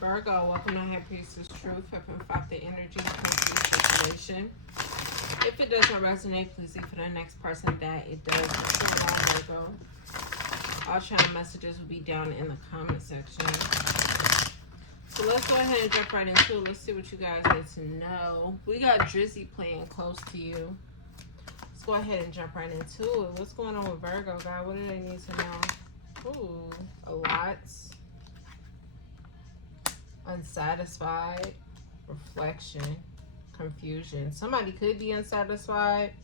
Virgo, welcome to High Priestess Truth. Helping fight the energy situation. If it does not resonate, please leave for the next person that it does. Virgo. All channel messages will be down in the comment section. So let's go ahead and jump right into it. Let's see what you guys need to know. We got Drizzy playing close to you. Let's go ahead and jump right into it. What's going on with Virgo, guys? What do they need to know? Ooh, a lot. Unsatisfied, reflection, confusion. Somebody could be unsatisfied.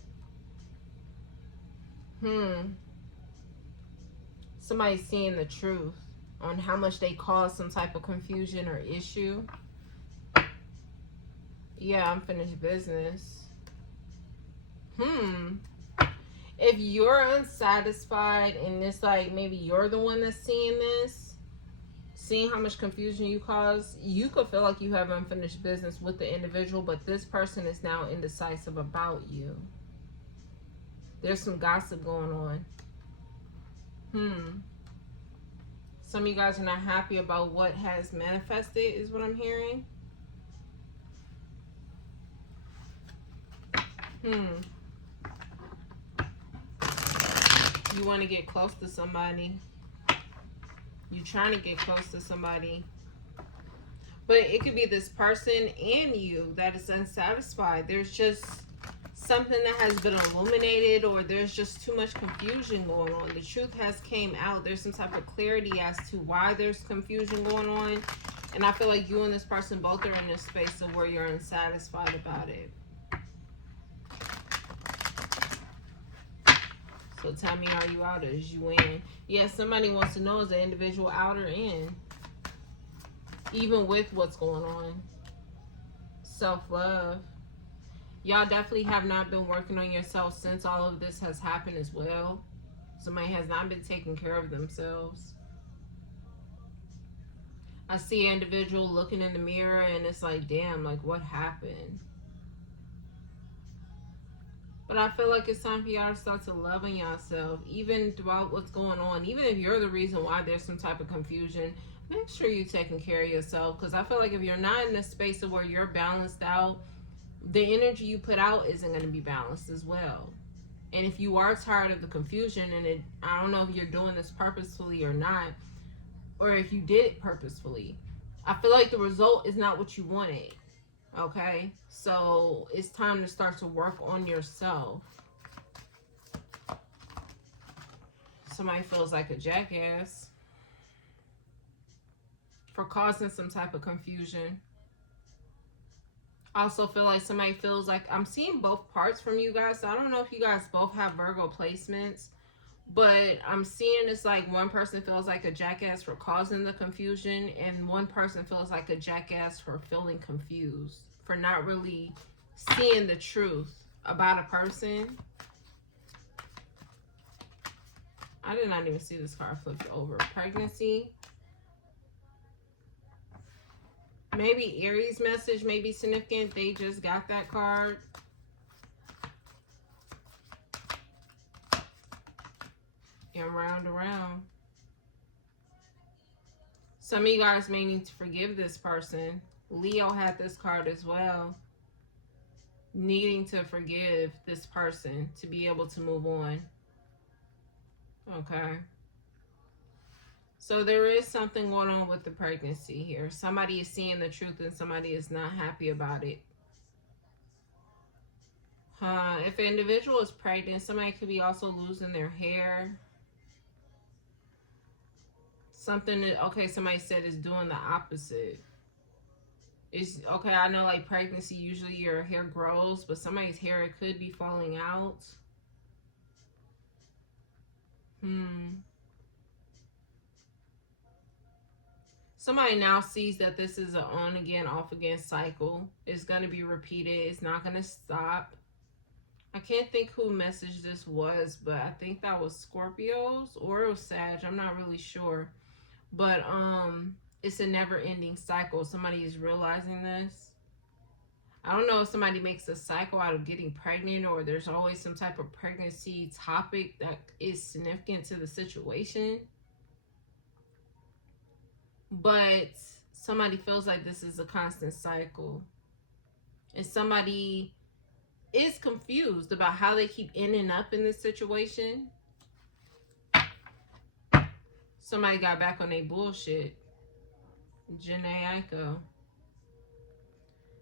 Somebody's seeing the truth on how much they cause some type of confusion or issue. Yeah, unfinished business. If you're unsatisfied and it's like maybe you're the one that's seeing this, seeing how much confusion you cause, you could feel like you have unfinished business with the individual, but this person is now indecisive about you. There's some gossip going on. Some of you guys are not happy about what has manifested, is what I'm hearing. You want to get close to somebody. You're trying to get close to somebody. But it could be this person and you that is unsatisfied. There's just something that has been illuminated, or there's just too much confusion going on. The truth has came out. There's some type of clarity as to why there's confusion going on. And I feel like you and this person both are in this space of where you're unsatisfied about it. So tell me, are you out or is you in? Yeah, somebody wants to know, is the individual out or in? Even with what's going on. Self-love. Y'all definitely have not been working on yourself since all of this has happened as well. Somebody has not been taking care of themselves. I see an individual looking in the mirror and it's like, damn, like what happened? But I feel like it's time for y'all to start to love on yourself, even throughout what's going on. Even if you're the reason why there's some type of confusion, make sure you're taking care of yourself. Because I feel like if you're not in a space of where you're balanced out, the energy you put out isn't going to be balanced as well. And if you are tired of the confusion, and I don't know if you're doing this purposefully or not, or if you did it purposefully, I feel like the result is not what you wanted. Okay, so it's time to start to work on yourself. Somebody feels like a jackass for causing some type of confusion. I also feel like somebody feels like, I'm seeing both parts from you guys, so I don't know if you guys both have Virgo placements, but I'm seeing it's like one person feels like a jackass for causing the confusion, and one person feels like a jackass for feeling confused, for not really seeing the truth about a person. I did not even see this card flipped over. Pregnancy. Maybe Aries message may be significant. They just got that card. And round around. Some of you guys may need to forgive this person. Leo had this card as well. Needing to forgive this person to be able to move on. Okay. So there is something going on with the pregnancy here. Somebody is seeing the truth and somebody is not happy about it. If an individual is pregnant, somebody could be also losing their hair. Something that, okay, somebody said is doing the opposite. It's, okay, I know like pregnancy, usually your hair grows, but somebody's hair, it could be falling out. Somebody now sees that this is an on again, off again cycle. It's going to be repeated. It's not going to stop. I can't think who message this was, but I think that was Scorpios or it was Sag. I'm not really sure. But it's a never-ending cycle. Somebody is realizing this. I don't know if somebody makes a cycle out of getting pregnant, or there's always some type of pregnancy topic that is significant to the situation. But Somebody feels like this is a constant cycle. And somebody is confused about how they keep ending up in this situation. Somebody got back on their bullshit. Janae Aiko.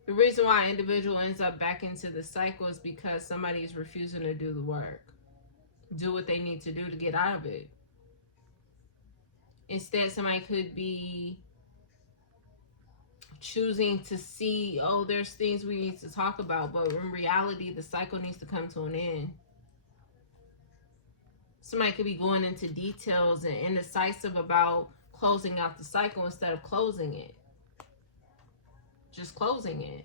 The reason why an individual ends up back into the cycle is because somebody is refusing to do the work. Do what they need to do to get out of it. Instead, somebody could be choosing to see, oh, there's things we need to talk about, but in reality, the cycle needs to come to an end. Somebody could be going into details and indecisive about closing out the cycle instead of closing it. Just closing it.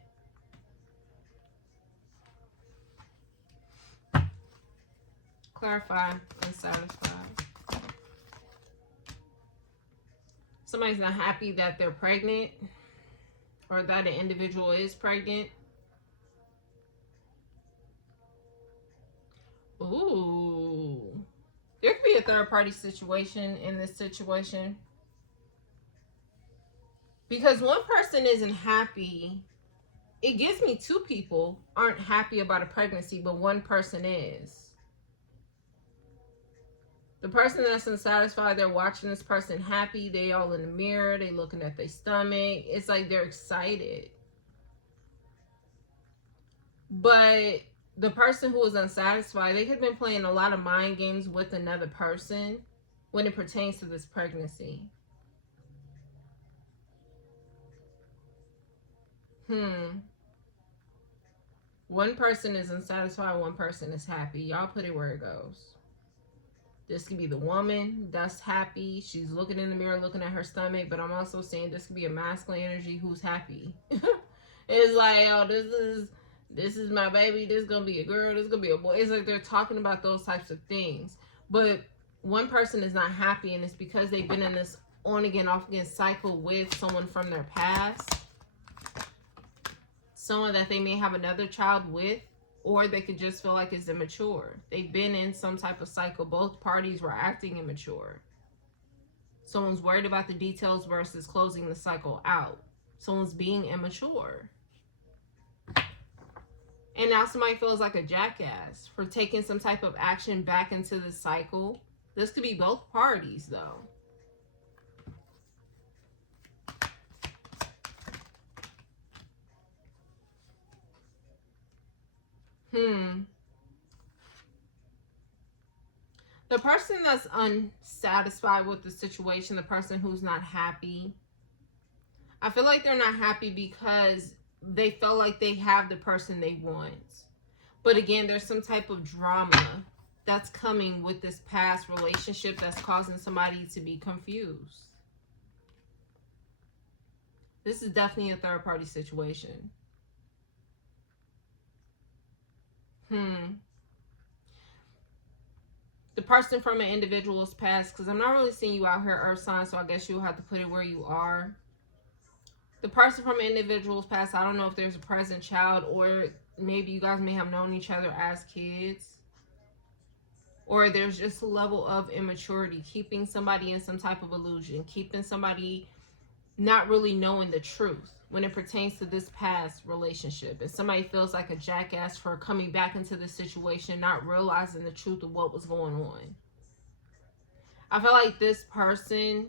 Clarify, unsatisfied. Somebody's not happy that they're pregnant or that an individual is pregnant. Ooh. There could be a third party situation in this situation. Because one person isn't happy. It gives me two people aren't happy about a pregnancy, but one person is. The person that's unsatisfied, they're watching this person happy. They all in the mirror. They looking at their stomach. It's like they're excited. But the person who is unsatisfied, they have been playing a lot of mind games with another person when it pertains to this pregnancy. One person is unsatisfied, one person is happy. Y'all put it where it goes. This could be the woman that's happy. She's looking in the mirror, looking at her stomach. But I'm also saying this could be a masculine energy who's happy. It's like, oh, this is my baby. This is going to be a girl. This is going to be a boy. It's like they're talking about those types of things. But one person is not happy, and it's because they've been in this on again, off again cycle with someone from their past. Someone that they may have another child with. Or they could just feel like it's immature. They've been in some type of cycle. Both parties were acting immature. Someone's worried about the details versus closing the cycle out. Someone's being immature. And now somebody feels like a jackass for taking some type of action back into the cycle. This could be both parties, though. The person that's unsatisfied with the situation, the person who's not happy, I feel like they're not happy because they feel like they have the person they want. But again, there's some type of drama that's coming with this past relationship that's causing somebody to be confused. This is definitely a third party situation. The person from an individual's past, because I'm not really seeing you out here, Earth sign, so I guess you'll have to put it where you are. The person from an individual's past, I don't know if there's a present child, or maybe you guys may have known each other as kids. Or there's just a level of immaturity, keeping somebody in some type of illusion, keeping somebody not really knowing the truth when it pertains to this past relationship. And somebody feels like a jackass for coming back into this situation, not realizing the truth of what was going on. I feel like this person,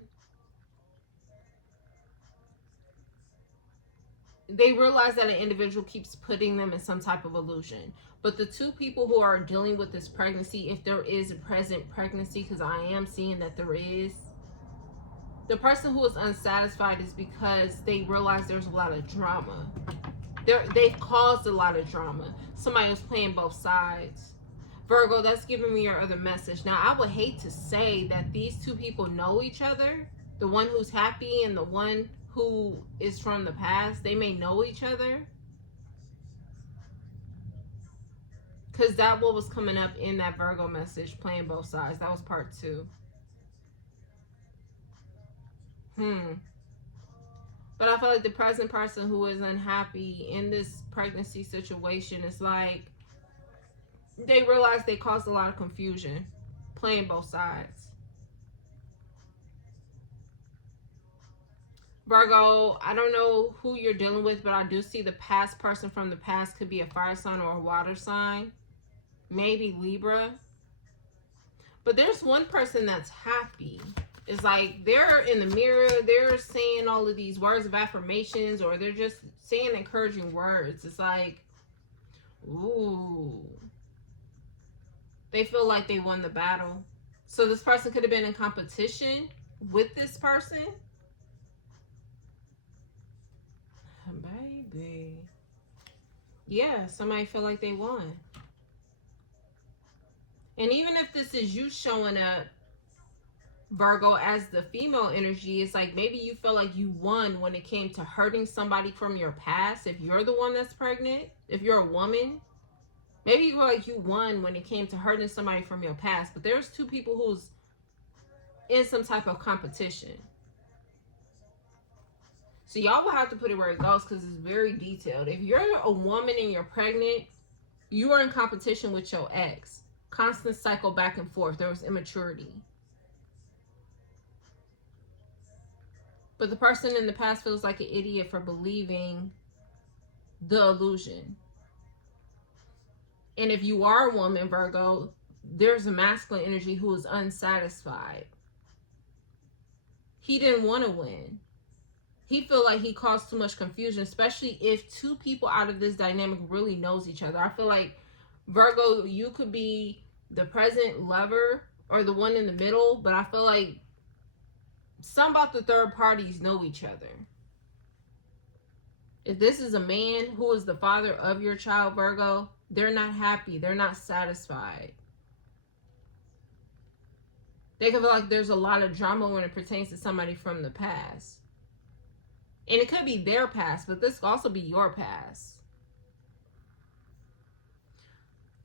they realize that an individual keeps putting them in some type of illusion. But the two people who are dealing with this pregnancy, if there is a present pregnancy, because I am seeing that there is, the person who is unsatisfied is because they realize there's a lot of drama. They've caused a lot of drama. Somebody was playing both sides. Virgo, that's giving me your other message. Now, I would hate to say that these two people know each other. The one who's happy and the one who is from the past, they may know each other. Because that what was coming up in that Virgo message, playing both sides. That was part 2. But I feel like the present person who is unhappy in this pregnancy situation is like, they realize they caused a lot of confusion, playing both sides. Virgo, I don't know who you're dealing with, but I do see the past person from the past could be a fire sign or a water sign. Maybe Libra. But there's one person that's happy. It's like they're in the mirror, they're saying all of these words of affirmations, or they're just saying encouraging words. It's like, ooh. They feel like they won the battle. So this person could have been in competition with this person. Baby. Yeah, somebody feel like they won. And even if this is you showing up, Virgo, as the female energy, it's like maybe you feel like you won when it came to hurting somebody from your past. If you're the one that's pregnant, if you're a woman, maybe you feel like you won when it came to hurting somebody from your past. But there's two people who's in some type of competition. So y'all will have to put it where it goes because it's very detailed. If you're a woman and you're pregnant, you are in competition with your ex. Constant cycle back and forth. There was immaturity. But the person in the past feels like an idiot for believing the illusion. And if you are a woman, Virgo, there's a masculine energy who is unsatisfied. He didn't want to win. He feel like he caused too much confusion, especially if two people out of this dynamic really knows each other. I feel like, Virgo, you could be the present lover or the one in the middle, but I feel like some about the third parties know each other. If this is a man who is the father of your child, Virgo, they're not happy. They're not satisfied. They can feel like there's a lot of drama when it pertains to somebody from the past. And it could be their past, but this could also be your past.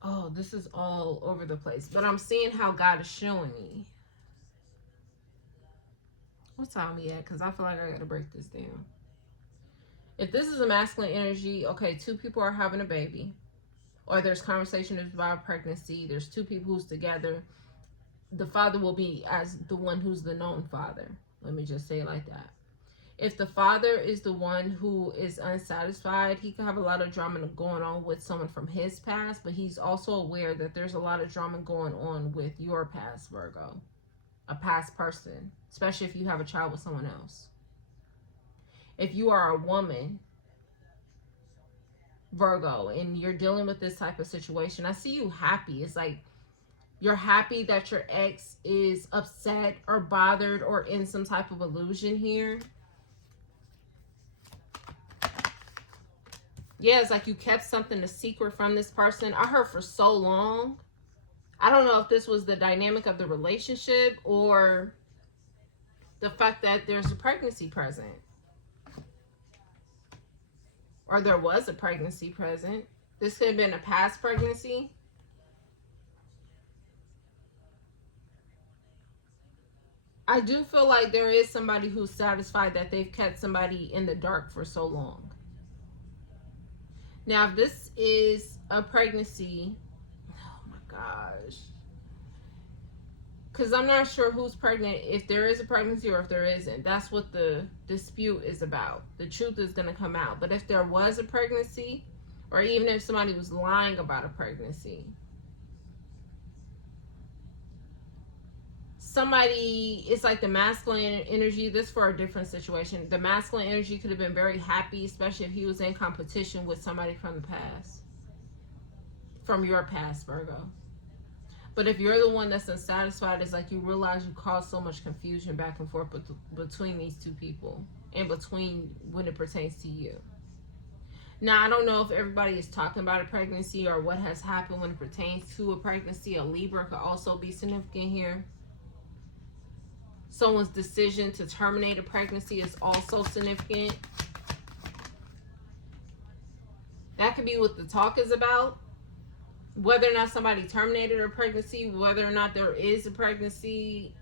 Oh, this is all over the place. But I'm seeing how God is showing me. What time we at? Because I feel like I got to break this down. If this is a masculine energy, okay, two people are having a baby. Or there's conversation about pregnancy. There's two people who's together. The father will be as the one who's the known father. Let me just say it like that. If the father is the one who is unsatisfied, he can have a lot of drama going on with someone from his past, but he's also aware that there's a lot of drama going on with your past, Virgo. A past person, especially if you have a child with someone else. If you are a woman, Virgo, and you're dealing with this type of situation, I see you happy. It's like you're happy that your ex is upset or bothered or in some type of illusion here. Yeah, it's like you kept something a secret from this person. I heard for so long. I don't know if this was the dynamic of the relationship or the fact that there's a pregnancy present. Or there was a pregnancy present. This could have been a past pregnancy. I do feel like there is somebody who's satisfied that they've kept somebody in the dark for so long. Now, if this is a pregnancy, oh my gosh. Because I'm not sure who's pregnant, if there is a pregnancy or if there isn't. That's what the dispute is about. The truth is going to come out. But if there was a pregnancy, or even if somebody was lying about a pregnancy, somebody, it's like the masculine energy, this for a different situation. The masculine energy could have been very happy, especially if he was in competition with somebody from the past. From your past, Virgo. But if you're the one that's unsatisfied, it's like you realize you caused so much confusion back and forth between these two people. And between when it pertains to you. Now, I don't know if everybody is talking about a pregnancy or what has happened when it pertains to a pregnancy. A Libra could also be significant here. Someone's decision to terminate a pregnancy is also significant. That could be what the talk is about. Whether or not somebody terminated a pregnancy, whether or not there is a pregnancy.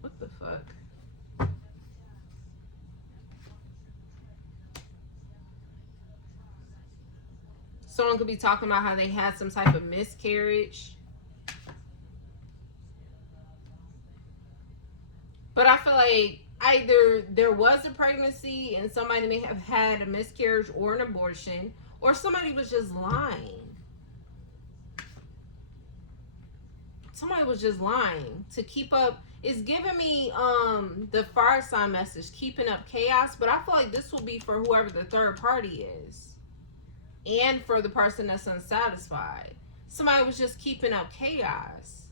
What the fuck? Someone could be talking about how they had some type of miscarriage. But I feel like, either there was a pregnancy and somebody may have had a miscarriage or an abortion, or somebody was just lying. Somebody was just lying to keep up. It's giving me the fire sign message, keeping up chaos, but I feel like this will be for whoever the third party is and for the person that's unsatisfied. Somebody was just keeping up chaos,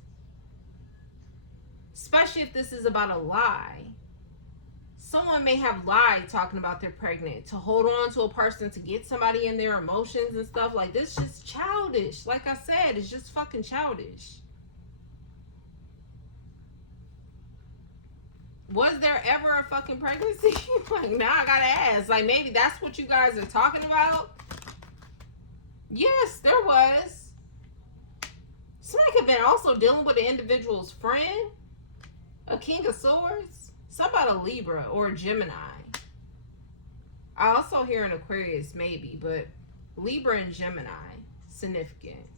especially if this is about a lie. Someone may have lied talking about they're pregnant to hold on to a person, to get somebody in their emotions and stuff. Like, this is just childish. Like I said, it's just fucking childish. Was there ever a fucking pregnancy? Like, now I gotta ask. Like, maybe that's what you guys are talking about? Yes, there was. Somebody could have been also dealing with an individual's friend. A King of Swords. Somebody a Libra or a Gemini. I also hear an Aquarius maybe, but Libra and Gemini, significant.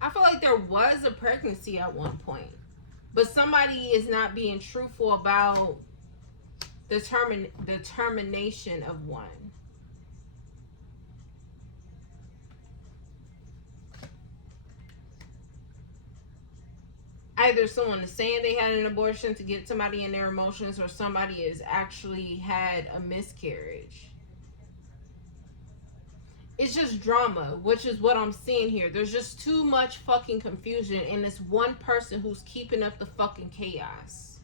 I feel like there was a pregnancy at one point, but somebody is not being truthful about the termination of one. Either someone is saying they had an abortion to get somebody in their emotions, or somebody has actually had a miscarriage. It's just drama, which is what I'm seeing here. There's just too much fucking confusion, and it's one person who's keeping up the fucking chaos.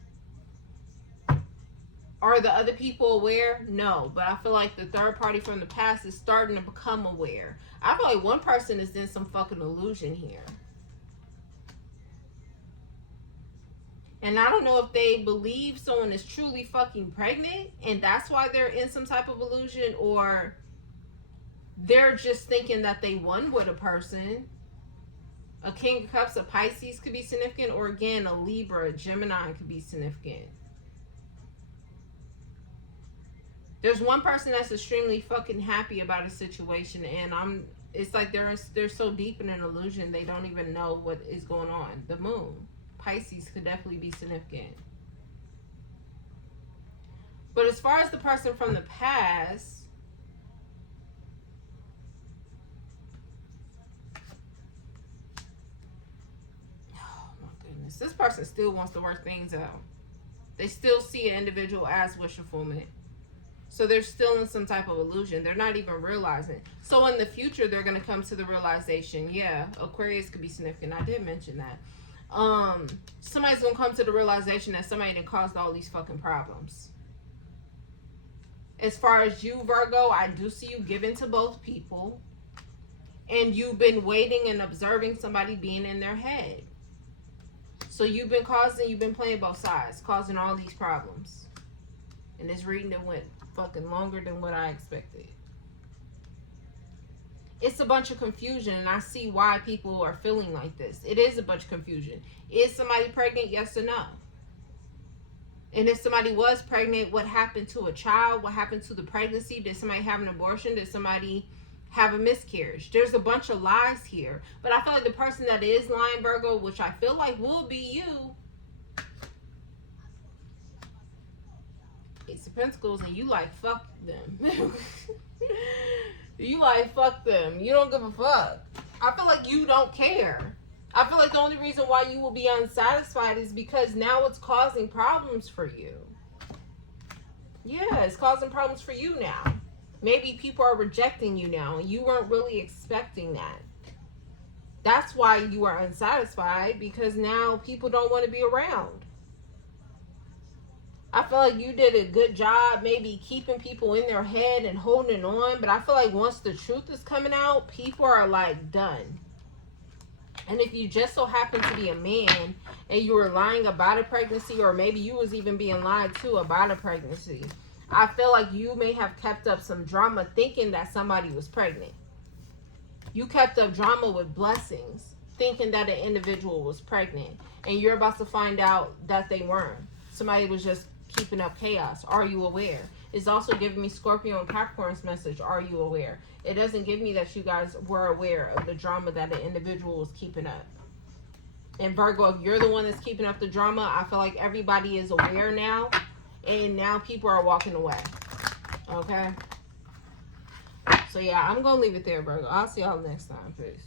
Are the other people aware? No, but I feel like the third party from the past is starting to become aware. I feel like one person is in some fucking illusion here. And I don't know if they believe someone is truly fucking pregnant, and that's why they're in some type of illusion, or they're just thinking that they won with a person. A King of Cups, a Pisces could be significant, or again, a Libra, a Gemini could be significant. There's one person that's extremely fucking happy about a situation, and it's like they're so deep in an illusion they don't even know what is going on. The Moon, Pisces could definitely be significant. But as far as the person from the past, this person still wants to work things out. They still see an individual as wish fulfillment. So they're still in some type of illusion. They're not even realizing. So in the future, they're going to come to the realization, yeah, Aquarius could be significant. I did mention that. Somebody's going to come to the realization that somebody that caused all these fucking problems. As far as you, Virgo, I do see you giving to both people. And you've been waiting and observing somebody being in their head. So you've been playing both sides, causing all these problems. And this reading that went fucking longer than what I expected. It's a bunch of confusion, and I see why people are feeling like this. It is a bunch of confusion. Is somebody pregnant? Yes or no? And if somebody was pregnant, what happened to a child? What happened to the pregnancy? Did somebody have an abortion? Did somebody have a miscarriage? There's a bunch of lies here. But I feel like the person that is lying, Virgo, which I feel like will be you, Ace of Pentacles, and you like fuck them. You like fuck them. You don't give a fuck. I feel like you don't care. I feel like the only reason why you will be unsatisfied is because now it's causing problems for you. Yeah, it's causing problems for you now. Maybe people are rejecting you now, and you weren't really expecting that. That's why you are unsatisfied, because now people don't want to be around. I feel like you did a good job maybe keeping people in their head and holding on, but I feel like once the truth is coming out, people are like done. And if you just so happen to be a man and you were lying about a pregnancy, or maybe you was even being lied to about a pregnancy, I feel like you may have kept up some drama thinking that somebody was pregnant. You kept up drama with blessings, thinking that an individual was pregnant, and you're about to find out that they weren't. Somebody was just keeping up chaos. Are you aware? It's also giving me Scorpio and Capricorn's message. Are you aware? It doesn't give me that you guys were aware of the drama that an individual was keeping up. And Virgo, if you're the one that's keeping up the drama, I feel like everybody is aware now. And now people are walking away. Okay? So yeah, I'm going to leave it there, Virgo. I'll see y'all next time. Peace.